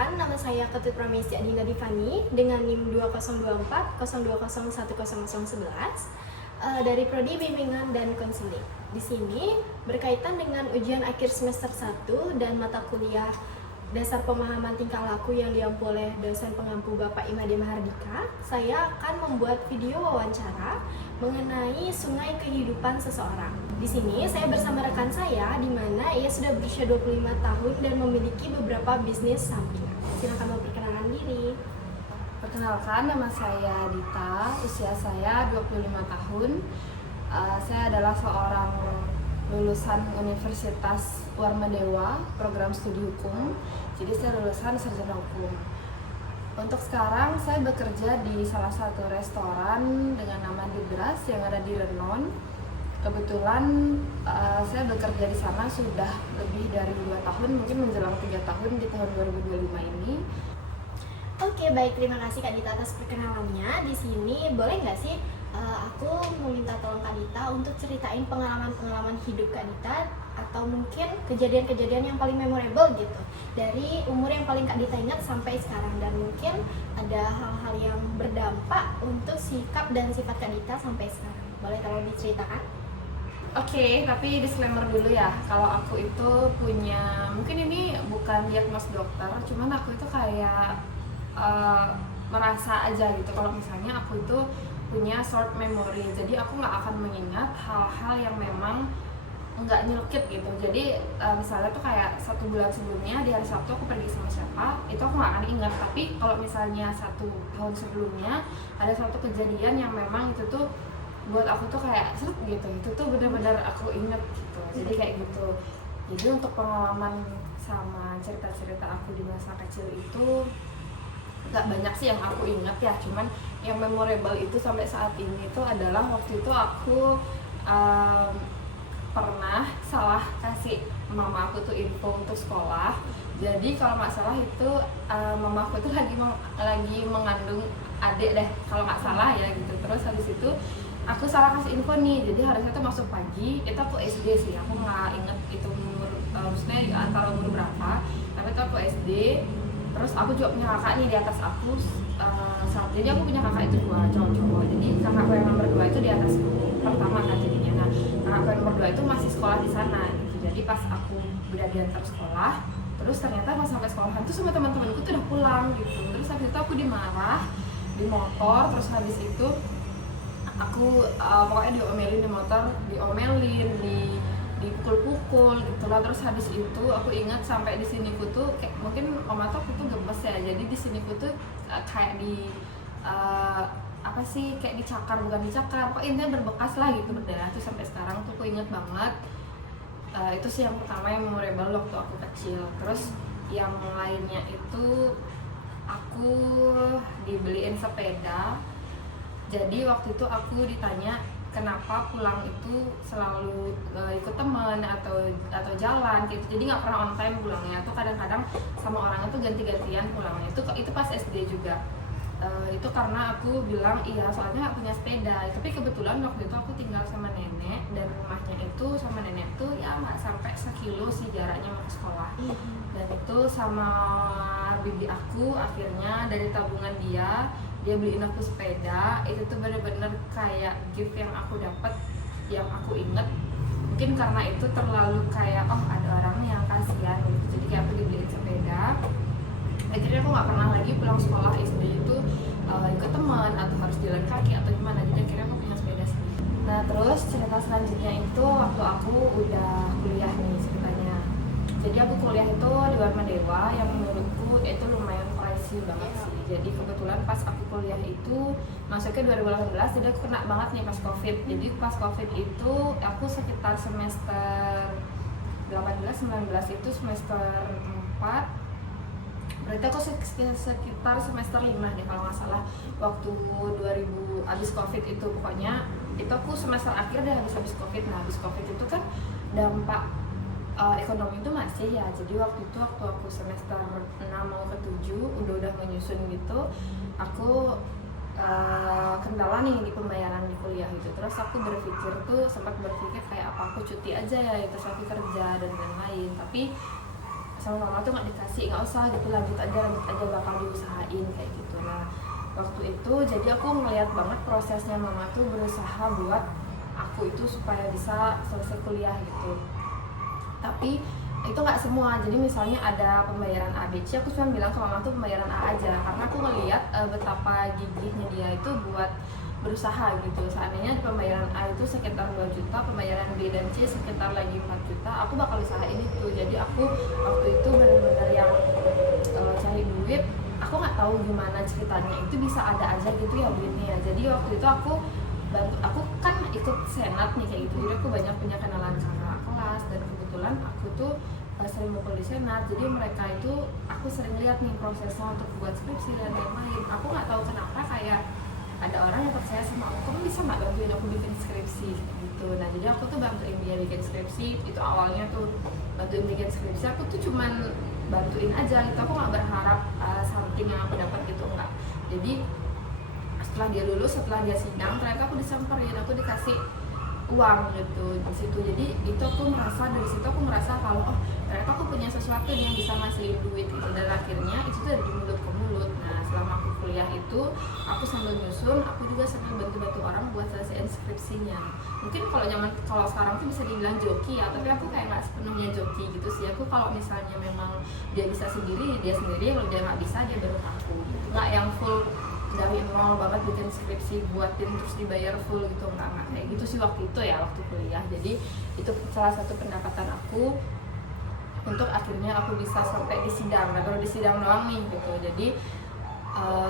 Perkenalkan, nama saya Ketut Pramesti Adinda Divani dengan NIM 2024 02010011 dari Prodi Bimbingan dan Konseling. Di sini berkaitan dengan ujian akhir semester 1 dan mata kuliah Dasar Pemahaman Tingkah Laku yang diampu oleh dosen pengampu Bapak Imade Mahardika. Saya akan membuat video wawancara mengenai sungai kehidupan seseorang. Di sini saya bersama rekan saya, di mana ia sudah berusia 25 tahun dan memiliki beberapa bisnis sampingan. Silakan memperkenalkan diri. Perkenalkan, nama saya Dita, usia saya 25 tahun. Saya adalah seorang lulusan Universitas Warmadewa, program studi hukum. Jadi saya lulusan sarjana hukum. Untuk sekarang saya bekerja di salah satu restoran dengan nama Dibras yang ada di Renon. Kebetulan saya bekerja di sana sudah lebih dari 2 tahun, mungkin menjelang 3 tahun di tahun 2025 ini. Oke, baik, terima kasih Kak Dita atas perkenalannya. Di sini boleh nggak sih aku meminta tolong Kak Dita untuk ceritain pengalaman-pengalaman hidup Kak Dita atau mungkin kejadian-kejadian yang paling memorable gitu dari umur yang paling Kak Dita ingat sampai sekarang, dan mungkin ada hal-hal yang berdampak untuk sikap dan sifat Kak Dita sampai sekarang. Boleh tolong diceritakan? Oke, tapi disclaimer dulu ya, kalau aku itu punya, mungkin ini bukan diagnos dokter, cuman aku itu kayak merasa aja gitu kalau misalnya aku itu punya short memory, jadi aku nggak akan mengingat hal-hal yang memang nggak nyelkit gitu. Jadi misalnya tuh kayak 1 bulan sebelumnya di hari Sabtu aku pergi sama siapa, itu aku nggak akan ingat. Tapi kalau misalnya 1 tahun sebelumnya ada suatu kejadian yang memang itu tuh buat aku tuh kayak seret gitu, itu tuh benar-benar aku inget gitu. Jadi kayak gitu. Jadi untuk pengalaman sama cerita-cerita aku di masa kecil itu nggak banyak sih yang aku ingat ya, cuman yang memorable itu sampai saat ini tuh adalah waktu itu aku pernah salah kasih mama aku tuh info untuk sekolah. Jadi kalau nggak salah itu mama aku tuh lagi mengandung adik deh kalau nggak salah ya gitu. Terus habis itu aku salah kasih info nih, jadi harusnya tuh masuk pagi. Itu aku SD sih, aku nggak inget itu umur, maksudnya antara umur berapa, tapi itu aku SD. Terus aku juga punya kakak nih di atas aku, jadi aku punya kakak itu 2 cowok-cowok. Jadi kakakku yang nomor 2 itu di atas pertama kan jadinya. Nah, kakakku yang nomor 2 itu masih sekolah di sana gitu. Jadi pas aku udah diantar sekolah, terus ternyata pas sampai sekolahan tuh sama teman-temanku tuh udah pulang gitu. Terus habis itu aku dimarah di motor, terus habis itu aku pokoknya diomelin di motor, diomelin, dipukul-pukul gitulah. Terus habis itu aku ingat sampai di siniku tuh kayak, mungkin mama tuh aku tuh gemes ya, jadi di siniku tuh kayak di apa sih, kayak dicakar, bukan dicakar, kok intinya berbekas lah gitu berdarah. Terus sampai sekarang tuh aku inget banget. Itu sih yang pertama yang memorable waktu aku kecil. Terus yang lainnya itu aku dibeliin sepeda. Jadi waktu itu aku ditanya kenapa pulang itu selalu ikut teman atau jalan gitu. Jadi nggak pernah on time pulangnya, tuh kadang-kadang sama orangnya tuh ganti-gantian pulangnya. Itu pas SD juga. Itu karena aku bilang iya soalnya nggak punya sepeda. Tapi kebetulan waktu itu aku tinggal sama nenek, dan rumahnya itu sama nenek tuh ya nggak sampai 1 kilo sih jaraknya mau ke sekolah. Dan itu sama bibi aku akhirnya dari tabungan dia beliin aku sepeda. Itu tuh bener-bener kayak gift yang aku dapat, yang aku inget. Mungkin karena itu terlalu kayak ada orang yang kasihan gitu, jadi kayak aku dibeliin sepeda. Akhirnya aku nggak pernah lagi pulang sekolah SD itu ikut teman atau harus jalan kaki atau gimana. Jadi akhirnya aku punya sepeda sendiri. Nah terus cerita selanjutnya itu waktu aku udah kuliah nih ceritanya. Jadi aku kuliah itu di Warmadewa yang menurutku itu lumayan pricey banget sih. Jadi kebetulan pas aku kuliah itu masuknya 2018, jadi aku kena banget nih pas COVID. Jadi pas COVID itu aku sekitar semester 18-19 itu semester 4, berarti aku sekitar semester 5 deh kalau nggak salah. Waktu 2000 abis COVID itu pokoknya itu aku semester akhir deh habis COVID. Nah habis COVID itu kan dampak ekonomi itu masih ya. Jadi waktu aku semester 6 mau ke 7 udah menyusun gitu, aku kendala nih di pembayaran di kuliah gitu. Terus aku sempat berpikir kayak apa aku cuti aja ya, terus aku kerja dan lain-lain. Tapi sama mama tuh nggak dikasih, nggak usah gitu, lanjut aja bakal diusahain kayak gitu. Nah waktu itu jadi aku ngeliat banget prosesnya mama tuh berusaha buat aku itu supaya bisa selesai kuliah gitu. Tapi itu nggak semua, jadi misalnya ada pembayaran ABC, aku cuma bilang ke mama tuh pembayaran A aja, karena aku ngeliat betapa gigihnya dia itu buat berusaha gitu. Seandainya pembayaran A itu sekitar 2 juta, pembayaran B dan C sekitar lagi 4 juta, aku bakal usahain itu. Jadi aku waktu itu benar-benar yang cari duit, aku nggak tahu gimana ceritanya itu bisa ada aja gitu ya duitnya. Jadi waktu itu aku kan ikut senat nih kayak gitu, jadi aku banyak punya kenalan kakak kelas, dan kebetulan aku tuh sering ngumpul di senat. Jadi mereka itu aku sering lihat nih prosesnya untuk buat skripsi dan lain-lain. Aku nggak tahu kenapa kayak ada orang yang percaya sama aku, kamu bisa nggak bantuin aku bikin skripsi gitu. Nah jadi aku tuh bantuin dia bikin skripsi. Itu awalnya tuh bantuin bikin skripsi, aku tuh cuman bantuin aja gitu, aku nggak berharap something yang aku dapat gitu, enggak. Jadi setelah dia lulus, setelah dia sidang, ternyata aku disamperin, aku dikasih uang gitu di situ. Jadi itu aku merasa, dari situ aku merasa kalau oh ternyata aku punya sesuatu yang bisa ngasihin duit gitu. Dan akhirnya itu tuh dari mulut ke mulut. Nah selama aku kuliah itu aku sambil nyusun, aku juga sambil bantu-bantu orang buat selesaiin skripsinya. Mungkin kalau sekarang tuh bisa dibilang joki ya, tapi aku kayak nggak sepenuhnya joki gitu sih. Aku kalau misalnya memang dia bisa sendiri, dia sendiri. Kalau dia nggak bisa, dia baru aku gitu. Nggak yang full dari nol banget bikin skripsi, buatin terus dibayar full gitu, nggak kayak gitu sih waktu itu ya, waktu kuliah. Jadi itu salah satu pendapatan aku untuk akhirnya aku bisa sampai di sidang. Nah baru di sidang doang nih gitu. Jadi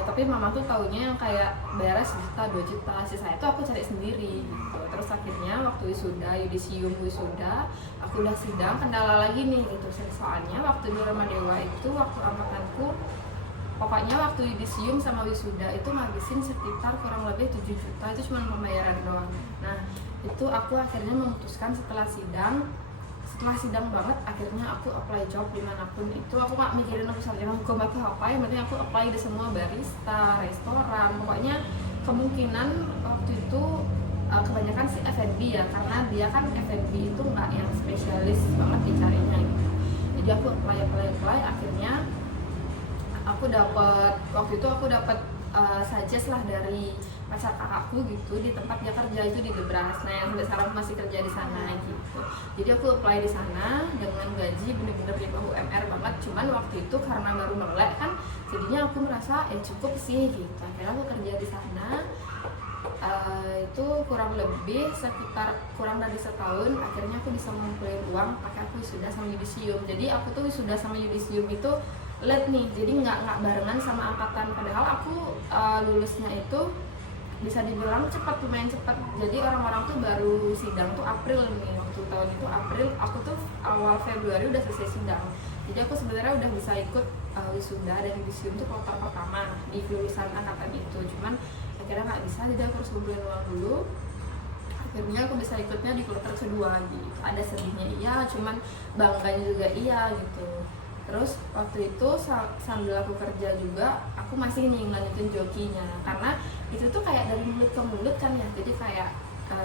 tapi mama tuh taunya yang kayak bayarnya 1 juta, 2 juta, sisa itu aku cari sendiri gitu. Terus akhirnya waktu wisuda, yudisium wisuda, aku udah sidang, kendala lagi nih gitu. Soalnya waktu di Ramadewa itu, waktu angkatanku, pokoknya waktu yudisium sama wisuda itu ngabisin sekitar kurang lebih 7 juta, itu cuma pembayaran doang. Nah itu aku akhirnya memutuskan setelah sidang banget, akhirnya aku apply job dimanapun itu. Aku gak mikirin aku sarjana hukum atau apa, yang penting aku apply di semua barista, restoran, pokoknya kemungkinan waktu itu kebanyakan sih F&B ya, karena dia kan F&B itu nggak yang spesialis banget dicarinya gitu. Jadi aku apply, akhirnya aku dapat, waktu itu aku dapat suggest lah dari pacar kakakku gitu, di tempat dia kerja itu di Debras. Nah yang sampai sekarang masih kerja di sana gitu. Jadi aku apply di sana dengan gaji bener-bener di bawah UMR banget. Cuman waktu itu karena baru melek kan, jadinya aku merasa cukup sih gitu. Akhirnya aku kerja di sana itu kurang lebih sekitar kurang dari setahun. Akhirnya aku bisa ngumpulin uang pakai aku wisuda sama yudisium. Jadi aku tuh wisuda sama yudisium itu late nih, jadi nggak barengan sama angkatan. Padahal aku lulusnya itu bisa dibilang cepat, lumayan cepat. Jadi orang-orang tuh baru sidang tuh April nih, waktu tahun itu April, aku tuh awal Februari udah selesai sidang. Jadi aku sebenarnya udah bisa ikut wisuda dan yudisium tuh kloter pertama di lulusan angkatan itu. Cuman akhirnya nggak bisa, jadi aku harus kumpulin uang dulu. Akhirnya aku bisa ikutnya di kloter kedua gitu. Ada sedihnya iya, cuman bangganya juga iya gitu. Terus waktu itu sambil aku kerja juga, aku masih nih lanjutin jokinya, karena itu tuh kayak dari mulut ke mulut kan ya. Jadi kayak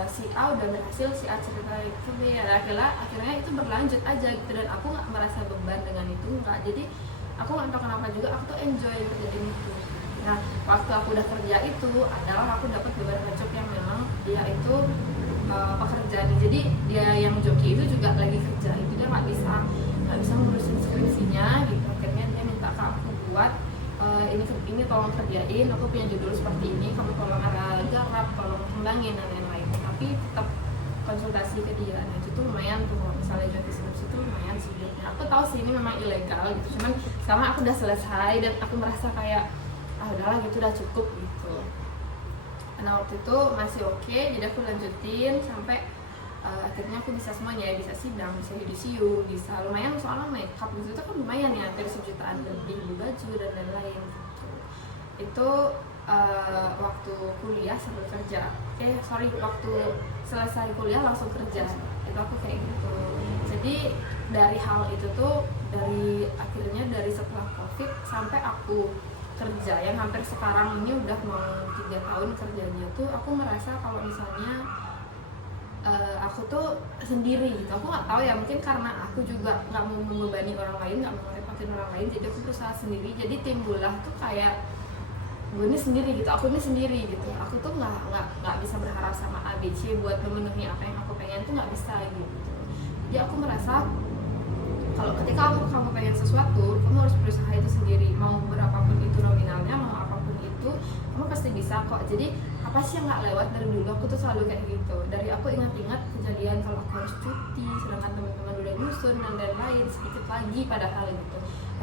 si A udah berhasil, si A cerita itu ya, akhirnya itu berlanjut aja gitu. Dan aku nggak merasa beban dengan itu, nggak. Jadi aku nggak tahu kenapa juga, aku tuh enjoy kerjaan itu. Nah waktu aku udah kerja itu adalah aku dapat beberapa job yang memang dia itu pekerjaan. Jadi dia yang joki itu juga lagi kerja, itu dia nggak bisa ngurusin skripsinya gitu. Akhirnya dia minta ke aku buat ini tolong kerjain, aku punya judul seperti ini, kamu tolong garap, tolong kembangin dan lain-lain. Tapi tetap konsultasi ke dia. Nah itu tuh lumayan tuh, kalau misalnya joki skripsi itu lumayan sih jobnya. Aku tahu sih ini memang ilegal gitu, cuman sekarang aku udah selesai dan aku merasa kayak udahlah gitu, udah cukup gitu. Nah waktu itu masih oke, jadi aku lanjutin sampai akhirnya aku bisa semuanya, bisa sidang, bisa yudisium, bisa lumayan. Soalnya makeup itu kan lumayan ya, hampir 1 jutaan lebih di baju dan lain-lain gitu. Itu waktu kuliah sambil kerja, waktu selesai kuliah langsung kerja, itu aku kayak gitu. Jadi dari hal itu tuh, dari setelah COVID sampai aku kerja yang hampir sekarang ini udah mau 3 tahun kerjanya tuh, aku merasa kalau misalnya aku tuh sendiri gitu. Aku nggak tahu ya, mungkin karena aku juga nggak mau membebani orang lain, nggak mau ngerepotin orang lain, jadi aku berusaha sendiri. Jadi timbullah tuh kayak gue ini sendiri gitu, aku ini sendiri gitu. Aku tuh nggak bisa berharap sama ABC buat memenuhi apa yang aku pengen, tuh nggak bisa gitu. Jadi aku merasa kalau ketika kamu pengen sesuatu, kamu harus berusaha itu sendiri. Mau berapapun itu nominalnya, mau apapun itu, kamu pasti bisa kok. Jadi apa sih yang nggak lewat dari dulu? Aku tuh selalu kayak gitu. Dari aku ingat-ingat kejadian kalau aku harus cuti, sedangkan teman-teman udah nyusun dan lain-lain, sedikit lagi padahal gitu.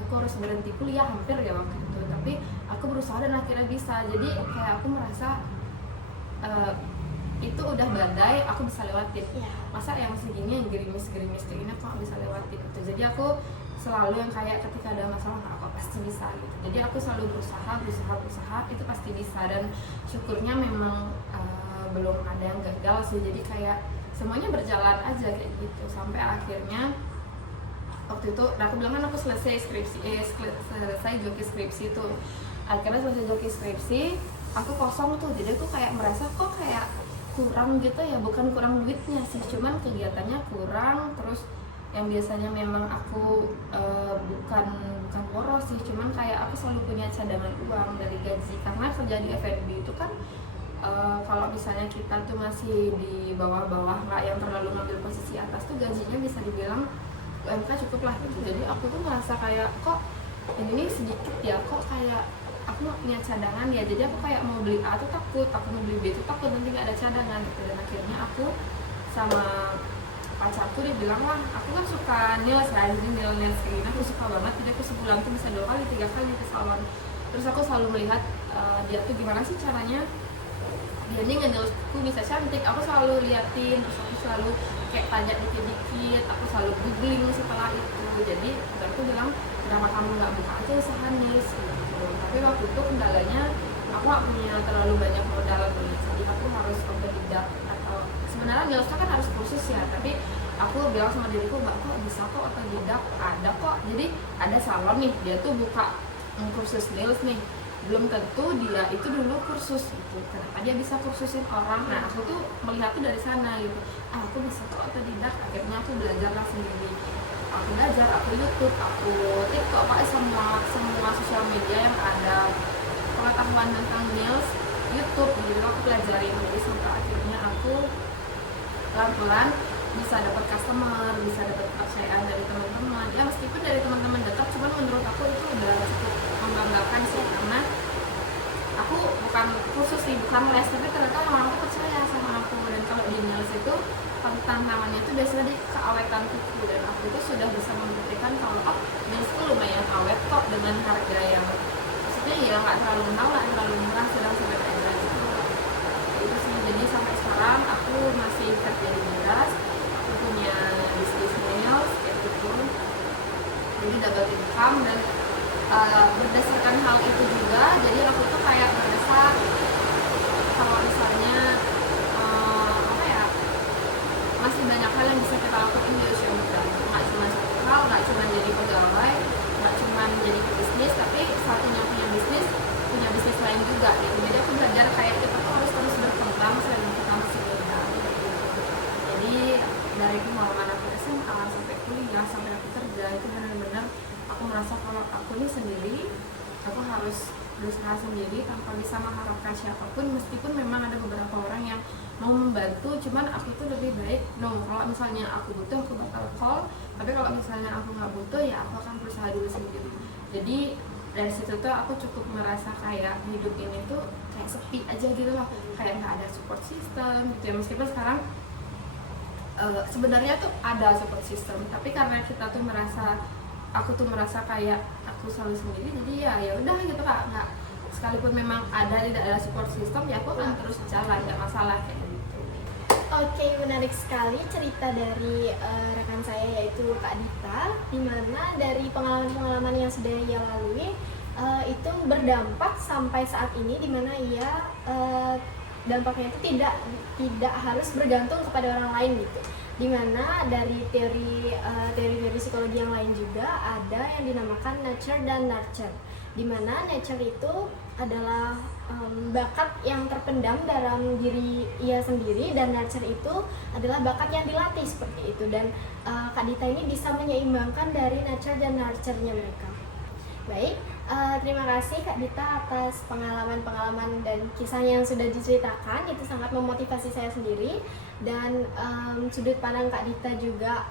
Aku harus berhenti kuliah hampir ya waktu itu. Tapi aku berusaha dan akhirnya bisa. Jadi kayak aku merasa itu udah badai, aku bisa lewatin. Masa yang segini, yang gerimis kayak gini aku nggak bisa lewatin gitu. Jadi aku selalu yang kayak ketika ada masalah, aku pasti bisa gitu. Jadi aku selalu berusaha, itu pasti bisa. Dan syukurnya memang belum ada yang gagal sih. Jadi kayak semuanya berjalan aja kayak gitu sampai akhirnya waktu itu aku bilang kan aku selesai joki skripsi itu. Akhirnya selesai joki skripsi, aku kosong tuh. Jadi aku kayak merasa kok kayak kurang gitu ya, bukan kurang duitnya sih, cuman kegiatannya kurang. Terus yang biasanya memang aku bukan boros sih, cuman kayak aku selalu punya cadangan uang dari gaji, karena kerja di F&B itu kan kalau misalnya kita tuh masih di bawah-bawah, nggak yang terlalu ngambil posisi atas, tuh gajinya bisa dibilang UMK cukup lah gitu. Jadi aku tuh merasa kayak kok ini sedikit ya, kok kayak aku punya cadangan ya. Jadi aku kayak mau beli A tuh takut, aku mau beli B tuh takut nanti nggak ada cadangan gitu. Dan akhirnya aku sama pacarku dia bilang lah, aku kan suka nails kayak gini, nails kayak gini aku suka banget. Jadi aku sebulan tuh bisa 2 kali 3 kali ke salon. Terus aku selalu melihat dia tuh gimana sih caranya dia nih nge-nailsku bisa cantik. Aku selalu liatin, terus aku selalu kayak tanya dikit-dikit, aku selalu googling setelah itu. Jadi aku bilang, kenapa kamu nggak buka aja usaha nails gitu. Tapi waktu itu kendalanya aku nggak punya terlalu banyak modal nih, jadi aku harus otodidak. Atau sebenarnya nailsnya kan harus kursus ya, tapi aku bilang sama diriku, mbak kok bisa kok otodidak, ada kok. Jadi ada salon nih, dia tuh buka kursus nails nih, belum tentu dia itu dulu kursus gitu. Kenapa dia bisa kursusin orang? Nah aku tuh melihat tuh dari sana gitu. Aku bisa kok otodidak. Akhirnya aku belajarlah sendiri. Aku belajar, aku YouTube, aku TikTok, pakai semua sosial media yang ada pengetahuan tentang nails, YouTube. Jadi aku pelajarin. Jadi sampai akhirnya aku pelan-pelan bisa dapat customer, bisa dapat kepercayaan dari teman-teman. Ya meskipun dari teman-teman dekat, cuman menurut aku itu udah cukup membanggakan sih, karena aku bukan khusus sih, bukan les, tapi ternyata orang-orang percaya sama aku. Dan kalau di nails itu tantangannya itu biasanya di keawetan kuku, dan aku itu sudah bisa membuktikan kalau nails itu lumayan awet kok dengan harga yang maksudnya ya nggak terlalu mahal, nggak terlalu murah, sedang aja gitu. Itu sih. Jadi sampai sekarang aku masih kerja di Miras, aku punya bisnis nails kayak gitu. Jadi double income. Dan berdasarkan hal itu juga, jadi aku tuh kayak merasa kalau misalnya apa ya, masih banyak hal yang bisa kita lakukan di usia muda. Nggak cuma satu hal, nggak cuma jadi pegawai, nggak cuma jadi bisnis, tapi satunya punya bisnis lain juga gitu. Jadi aku belajar kayak kita tuh harus terus berkembang selama kita masih muda. Jadi dari pengalaman aku SMA sampai kuliah sampai aku kerja, itu benar-benar aku merasa kalau aku ini sendiri, aku harus berusaha sendiri tanpa bisa mengharapkan siapapun. Meskipun memang ada beberapa orang yang mau membantu, cuman aku itu lebih baik kalau misalnya aku butuh aku bakal call, tapi kalau misalnya aku nggak butuh ya aku akan berusaha dulu sendiri. Jadi dari situ tuh aku cukup merasa kayak hidup ini tuh kayak sepi aja gitu loh, kayak nggak ada support system gitu ya. Meskipun sekarang sebenarnya tuh ada support system, tapi karena kita tuh aku tuh merasa kayak aku selalu sendiri, jadi ya udah gitu kak, nggak, sekalipun memang tidak ada support system ya aku akan terus jalan, nggak masalah kayak gitu. Oke, menarik sekali cerita dari rekan saya yaitu Kak Dita, dimana dari pengalaman-pengalaman yang sudah ia lalui itu berdampak sampai saat ini, dimana ia dampaknya itu tidak harus bergantung kepada orang lain gitu. Dimana dari teori psikologi yang lain juga ada yang dinamakan nature dan nurture. Dimana nature itu adalah bakat yang terpendam dalam diri ia sendiri, dan nurture itu adalah bakat yang dilatih seperti itu. Dan Kak Dita ini bisa menyeimbangkan dari nature dan nurture-nya mereka. Baik, terima kasih Kak Dita atas pengalaman-pengalaman dan kisahnya yang sudah diceritakan. Itu sangat memotivasi saya sendiri, dan sudut pandang Kak Dita juga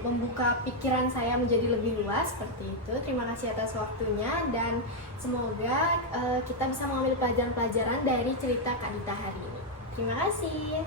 membuka pikiran saya menjadi lebih luas seperti itu. Terima kasih atas waktunya, dan semoga kita bisa mengambil pelajaran-pelajaran dari cerita Kak Dita hari ini. Terima kasih.